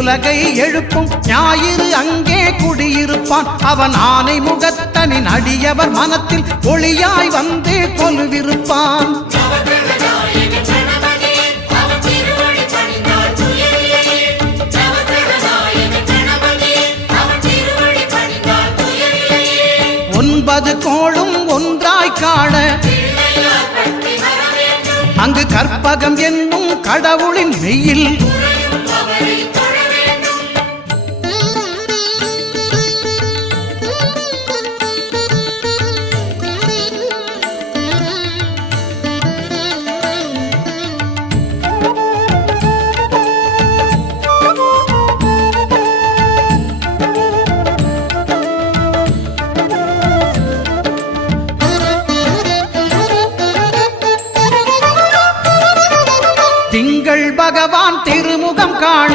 உலகை எழுப்பும் ஞாயிறு அங்கே குடியிருப்பான். அவன் ஆனை முகத்தனின் அடியவர் மனத்தில் ஒளியாய் வந்து கொலுவிருப்பான். ஒன்பது கோளும் ஒன்றாய் காண அங்கு கற்பகம் என்னும் கடவுளின் மெய்யில் திங்கள் பகவான் திருமுகம் காண